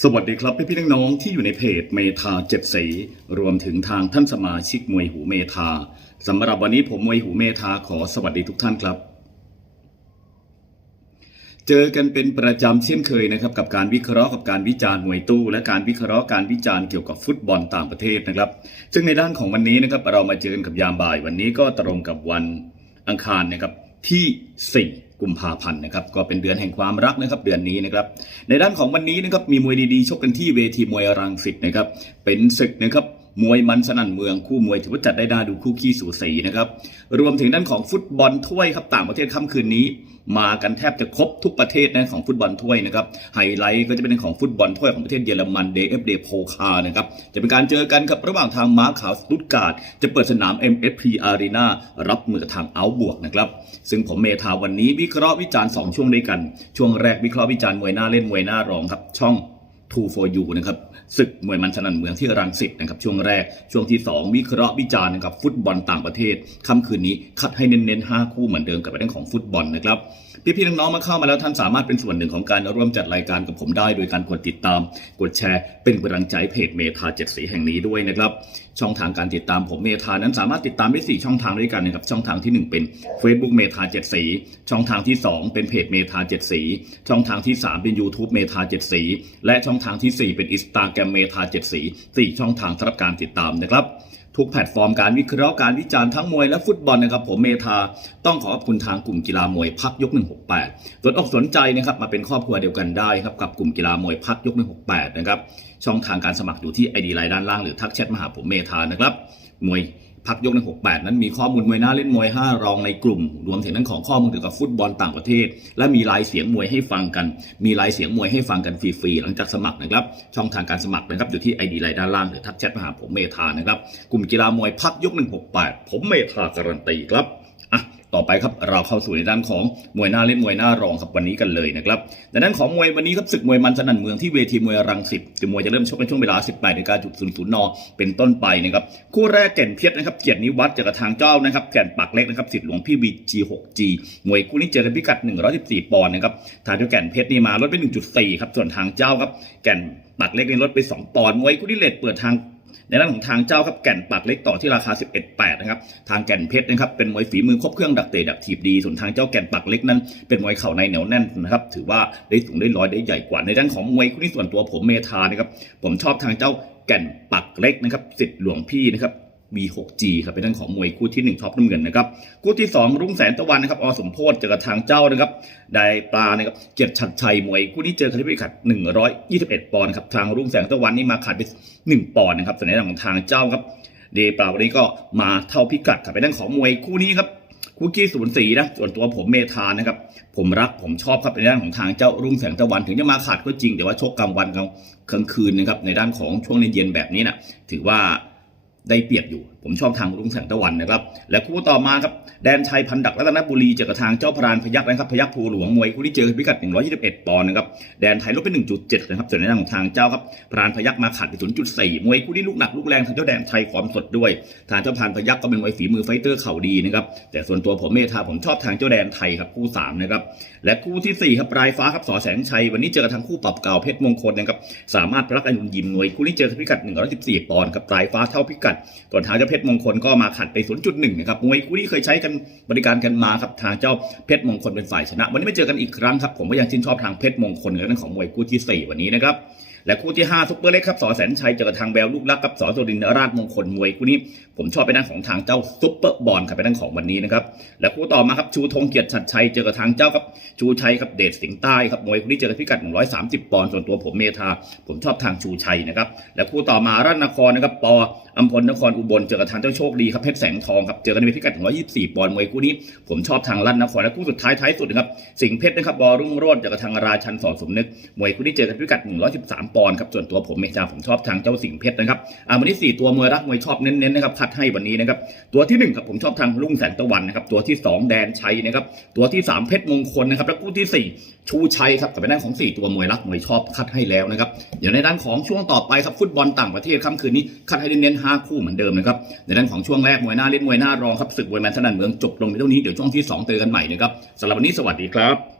สวัสดีครับพี่พี่น้องๆที่อยู่ในเพจเมธาเจ็ดสี รวมถึงทางท่านสมาชิกมวยหูเมธาสำหรับวันนี้ผมมวยหูเมธาขอสวัสดีทุกท่านครับ เจอกันเป็นประจำเช่นเคยนะครับ กับการวิเคราะห์กับการวิจารณ์มวยตู้ และการวิเคราะห์การวิจารณ์เกี่ยวกับฟุตบอลต่างประเทศนะครับ ซึ่งในด้านของวันนี้นะครับเรามาเจอกันกับยามบ่ายวันนี้ก็ตรงกับวันอังคารนะครับที่ 4 กุมภาพันธ์นะครับก็เป็นเดือนแห่งความรักนะครับเดือนนี้นะครับในด้านของวันนี้นะครับมีมวยดีๆชกกันที่เวทีมวยรังสิตนะครับเป็นศึกนะครับ มวยมันสนั่นเมืองคู่มวยถือว่าจัดได้น่าดูคู่ขี้สูสีนะครับ รวมถึงด้านของฟุตบอลถ้วยครับต่างประเทศค่ำคืนนี้ มากันแทบจะครบทุกประเทศนะของฟุตบอลถ้วยนะครับไฮไลท์ก็จะเป็นของฟุตบอลถ้วยของประเทศเยอรมันเดฟเดโพคานะครับจะเป็นการเจอกันครับระหว่างทางม้าขาวสตุตการ์ดจะเปิดสนาม MSP Arena รับมือทางเอาบวกนะครับซึ่งผมเมธาวันนี้วิเคราะห์วิจารณ์2ช่วงด้วยกัน ช่วงแรกวิเคราะห์วิจารณ์มวยหน้าเล่นมวยหน้ารองครับช่อง True for You นะครับศึกมวยมันสนั่นเมืองที่รังสิตนะครับช่วงแรกช่วงที่ 2 วิเคราะห์วิจารณ์นะครับฟุตบอลต่างประเทศค่ำคืนนี้คัดให้เน้นๆ 5 คู่เหมือนเดิมกับเรื่องของฟุตบอลนะครับพี่ๆน้องๆมาเข้ามาแล้วท่านสามารถเป็นส่วนหนึ่งของการร่วมจัดรายการกับผมได้ โดยการกดติดตาม กดแชร์เป็นกำลังใจเพจเมธาเจ็ดสีแห่งนี้ด้วยนะครับช่องทางการติดตามผมเมธานั้นสามารถติดตามได้สี่ช่องทางด้วยกันนะครับ ช่องทางที่หนึ่งเป็น Facebook เมธาเจ็ดสี ช่องทางที่สองเป็นเพจเมธาเจ็ดสี ช่องทางที่สามเป็น YouTube เมธาเจ็ดสี และช่องทางที่สี่เป็น Instagram เมธาเจ็ดสีสี่ช่องทางสำหรับการติดตามนะครับ ทุกแพลตฟอร์มการวิเคราะห์การวิจารณ์ทั้งมวยและฟุตบอลนะครับผมเมธาต้องขอขอบคุณทางกลุ่มกีฬามวยพักยก 168สนอกสนใจนะครับมาเป็นครอบครัวเดียวกันได้ครับกับกลุ่มกีฬามวยพักยก 168 นะครับช่องทางการสมัครอยู่ที่ไอดีไลน์ด้านล่างหรือทักแชทมาหาผมเมธานะครับมวย พักยกใน 6-8 นั้นมีข้อมูลมวยหน้าเล่นมวย 5 รองในกลุ่ม รวมถึงนั้นของข้อมูลเกี่ยวกับฟุตบอลต่างประเทศ และมีลายเสียงมวยให้ฟังกัน มีลายเสียงมวยให้ฟังกันฟรีๆหลังจากสมัครนะครับ ช่องทางการสมัครนะครับอยู่ที่ไอดีไลน์ด้านล่างหรือทักแชทมาหาผมเมธานะครับ กลุ่มกีฬามวยพักยก 168 ผมเมธาการันตีครับ อะต่อไปครับเราเข้าสู่ในด้านของมวยหน้าเล่นมวยหน้ารองครับวันนี้กันเลยนะครับในด้านของมวยวันนี้ครับศึกมวยมันสนั่นเมืองที่เวทีมวยรังสิตคือมวยจะเริ่มชกในช่วงเวลา 18นาฬิกาจุดศูนย์ศูนย์นเป็นต้นไปนะครับคู่แรกแก่นเพชรนะครับเกียรตินิวัฒน์เจอกับทางเจ้านะครับแก่นปักเล็กนะครับสิทธิ์หลวงพี่บีจีหกจีมวยคู่นี้เจอกันพิกัด 114 ปอนด์นะครับทางเจ้าแก่นเพชรนี่มาลดไป1.4ครับส่วนทางเจ้าครับแก่นปักเล็กนี่ลดไป 2 ปอนด์มวยคู่นี้เลทเปิดทาง ในด้านของทางเจ้าครับแก่นปากเล็กต่อที่ราคา 11.8 นะครับ ทางแก่นเพชรนะครับเป็นมวยฝีมือครบเครื่องดักเตะดักถีบดี ส่วนทางเจ้าแก่นปากเล็กนั้น เป็นมวยเข่าในเหนียวแน่นนะครับถือว่าได้สูงได้ร้อยได้ใหญ่กว่าในด้านของมวยคู่นี้ส่วนตัวผมเมธานะครับผมชอบทางเจ้าแก่นปักเล็กนะครับสิทธิ์หลวงพี่นะครับ V6G ครับเป็นด้านของมวยคู่ที่1ชอบน้ำเงินนะครับคู่ที่ 2 รุ่งแสนตะวันนะครับอสมโพธเจอกับทางเจ้านะครับได้ปลานะครับเกียรติชัดชัยมวยคู่นี้เจอกันที่พิกัด 121 ปอนด์ครับทางรุ่งแสงตะวันนี่มาขาดไป1ปอนด์นะครับส่วนในด้านของทางเจ้าครับเดปลาวันนี้ก็มาเท่าพิกัดครับเป็นด้านของมวยคู่นี้ครับคู่กี้ศูนย์สีนะส่วนตัวผมเมธานะครับ ผมรักผมชอบครับในด้านของทางเจ้ารุ่งแสงตะวันถึงจะมาขาดก็จริงแต่ว่าชกกลางวันกลางคืนนะครับในด้านของช่วงในเย็นแบบนี้นะถือว่า ได้เปรียบอยู่ ผมชอบทางรุ่งแสงตะวันนะครับ และคู่ต่อมาครับ แดนชัยพันดักรัตนบุรีเจอกับทางเจ้าพรานพยักนะครับ พยักภูหลวงมวยคู่ที่เจอกันพิกัด 121 ปอนด์นะครับ แดนไทยลดไป 1.7 นะครับ ส่วนในด้านของทางเจ้าครับ พรานพยักมาขาดไป 0.4 มวยคู่ที่ลูกหนักลูกแรงทางเจ้าแดนชัยความสดด้วย ทางเจ้าพรานพยักก็เป็นมวยฝีมือไฟเตอร์เข่าดีนะครับ แต่ส่วนตัวผมเมธาผมชอบทางเจ้าแดนไทยครับคู่สามนะครับ และคู่ที่สี่ครับปลายฟ้าครับสอแสงชัยวันนี้เจอกับทางคู่ปรับเก่าเพชรมงคลนะครับ สามารถพลักอันยุยิมหน่วยคู่นี้เจอพิกัด 114 ปอนด์ครับปลายฟ้าเท่าพิกัดก่อนทางเจ้าเพชรมงคลก็มาขัดไป 0.1 นะครับมวยคู่นี้เคยใช้กันบริการกันมาครับทางเจ้าเพชรมงคลเป็นฝ่ายชนะ วันนี้ไม่เจอกันอีกครั้งครับผมก็ยังชื่นชอบทางเพชรมงคลในเรื่องของมวยคู่ที่ 4 วันนี้นะครับ และคู่ที่5ซุปเปอร์เล็กครับสอแสนชัยเจอกับทางแววลูกรักกับสอสุรินทร์ราชมงคลมวยคู่นี้ ผมชอบไปด้านของทางเจ้าซุปเปอร์บอลครับไปด้านของวันนี้นะครับและคู่ต่อมาครับชูธงเกียรติชัดชัยเจอกับทางเจ้าครับชูชัยครับเดชสิงห์ใต้ครับมวยคู่นี้เจอกับพิกัด 130 ปอนด์ส่วนตัวผมเมธาผมชอบทางชูชัยนะครับและคู่ต่อมาราชนครนะครับปออัมพลนครอุบลเจอกับทางเจ้าโชคดีครับเพชรแสงทองครับเจอกันในพิกัด124 ปอนด์มวยคู่นี้ ผมชอบทางลั่นนครและคู่สุดท้ายท้ายสุดนะครับสิงห์เพชรนะครับบอรุ่งโรจน์เจอกับทางราชันสอสมนึกมวยคู่นี้เจอกันพิกัด 113ปอนครับส่วนตัวผมเมธาผมชอบทางเจ้าสิงเพชรนะครับอ่าวันนี้สี่ตัวมวยรักมวยชอบเน้นๆนะครับคัดให้วันนี้นะครับตัวที่หนึ่งครับผมชอบทางรุ่งแสงตะวันนะครับตัวที่สองแดนชัยนะครับตัวที่สามเพชรมงคลนะครับและคู่ที่สี่ชูชัยครับกับในด้านของสี่ตัวมวยรักมวยชอบคัดให้แล้วนะครับเดี๋ยวในด้านของช่วงต่อไปครับฟุตบอลต่างประเทศค่ำคืนนี้คัดให้เน้นๆห้าคู่เหมือนเดิมนะครับในด้านของช่วงแรกมวยหน้าเล่นมวยหน้ารองครับศึกมวยแมนสนันเมืองจบลงในเท่านี้เดี๋ยวช่วงที่สองเจอกันใหม่นะครับสำหรับวันนี้สวัสดีครับ